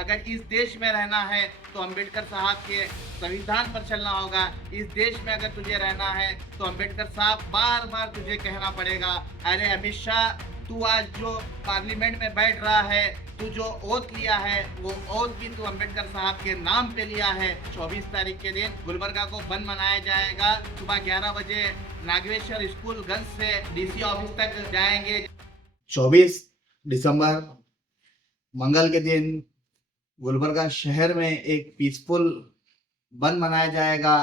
अगर इस देश में रहना है तो अम्बेडकर साहब के संविधान पर चलना होगा। इस देश में अगर तुझे रहना है तो अम्बेडकर साहब बार बार तुझे कहना पड़ेगा। अरे अमित शाह, तू आज जो पार्लियामेंट में बैठ रहा है, तू जो ओथ लिया है वो ओथ भी तू अम्बेडकर साहब के नाम पे लिया है। 24 तारीख के दिन गुलबर्गा को बंद मनाया जाएगा। सुबह 11 बजे नागेश्वर स्कूल गंज से डीसी ऑफिस तक जाएंगे। 24 दिसंबर मंगल के दिन गुलबर्गा शहर में एक पीसफुल बंद मनाया जाएगा।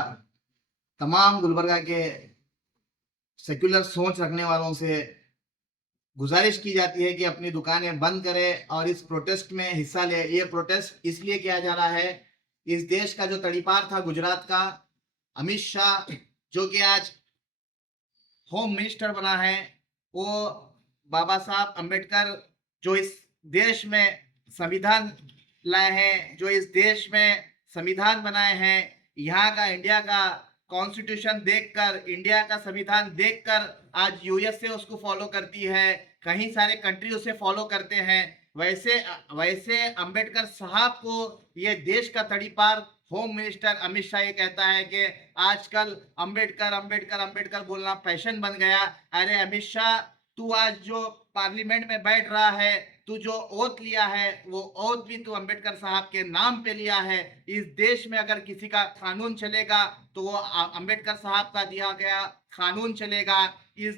तमाम गुलबर्गा के सेक्युलर सोच रखने वालों से गुजारिश की जाती है कि अपनी दुकानें बंद करें और इस प्रोटेस्ट में हिस्सा ले। ये प्रोटेस्ट इसलिए किया जा रहा है, इस देश का जो तड़ीपार था गुजरात का अमित शाह, जो कि आज होम मिनिस्टर बना है, वो बाबा साहब अम्बेडकर जो इस देश में संविधान लाए हैं, जो इस देश में संविधान बनाए हैं, यहाँ का इंडिया का कॉन्स्टिट्यूशन देखकर, इंडिया का संविधान देखकर आज यूएसए उसको फॉलो करती है, कहीं सारे कंट्री उसे फॉलो करते हैं। वैसे अम्बेडकर साहब को ये देश का तड़ीपार होम मिनिस्टर अमित शाह ये कहता है कि आजकल अम्बेडकर अम्बेडकर अम्बेडकर बोलना फैशन बन गया। अरे अमित शाह, तू आज जो पार्लियामेंट में बैठ रहा है, तू जो ओथ लिया है वो ओथ भी तू अम्बेडकर साहब के नाम पे लिया है। इस देश में अगर किसी का कानून चलेगा तो वो अम्बेडकर साहब का दिया गया कानून चलेगा। इस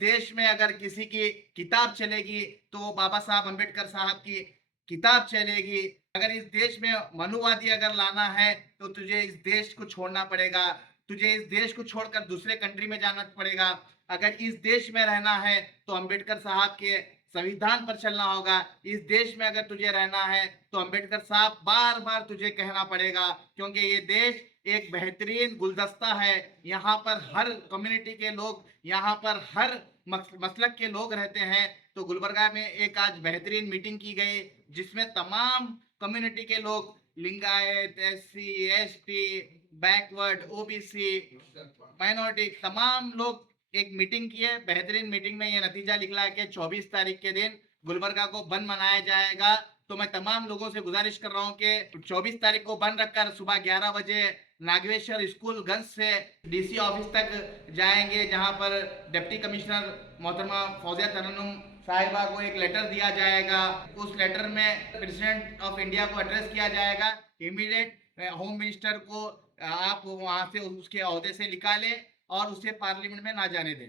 देश में अगर किसी की किताब चलेगी तो वो बाबा साहब अम्बेडकर साहब की किताब चलेगी। अगर इस देश में मनुवादी अगर लाना है तो तुझे इस देश को छोड़ना पड़ेगा, तुझे इस देश को छोड़कर दूसरे कंट्री में जाना पड़ेगा। अगर इस देश में रहना है तो अम्बेडकर साहब के संविधान पर चलना होगा। इस देश में अगर तुझे रहना है तो अम्बेडकर साहब बार बार तुझे कहना पड़ेगा, क्योंकि ये देश एक बेहतरीन गुलदस्ता है। यहाँ पर हर कम्युनिटी के लोग, यहाँ पर हर मसलक के लोग रहते हैं। तो गुलबर्गा में एक आज बेहतरीन मीटिंग की गई जिसमें तमाम कम्युनिटी के लोग, Lingayat, SC, ST, backward, OBC, minority, तमाम लोग एक मीटिंग की है। बेहतरीन मीटिंग में ये नतीजा निकला है कि 24 तारीख के दिन गुलबर्गा को बंद मनाया जाएगा। तो मैं तमाम लोगों से गुजारिश कर रहा हूँ कि 24 तारीख को बंद रखकर सुबह 11 बजे नागेश्वर स्कूल गंज से डीसी ऑफिस तक जाएंगे, जहां पर डिप्टी कमिश्नर मोहतरमा फौजिया तरन्नुम साहिबा को एक लेटर दिया जाएगा। उस लेटर में प्रेसिडेंट ऑफ इंडिया को एड्रेस किया जाएगा। इमीडिएट होम मिनिस्टर को आप वहां से उसके ओहदे से निकालें और उसे पार्लियामेंट में ना जाने दें।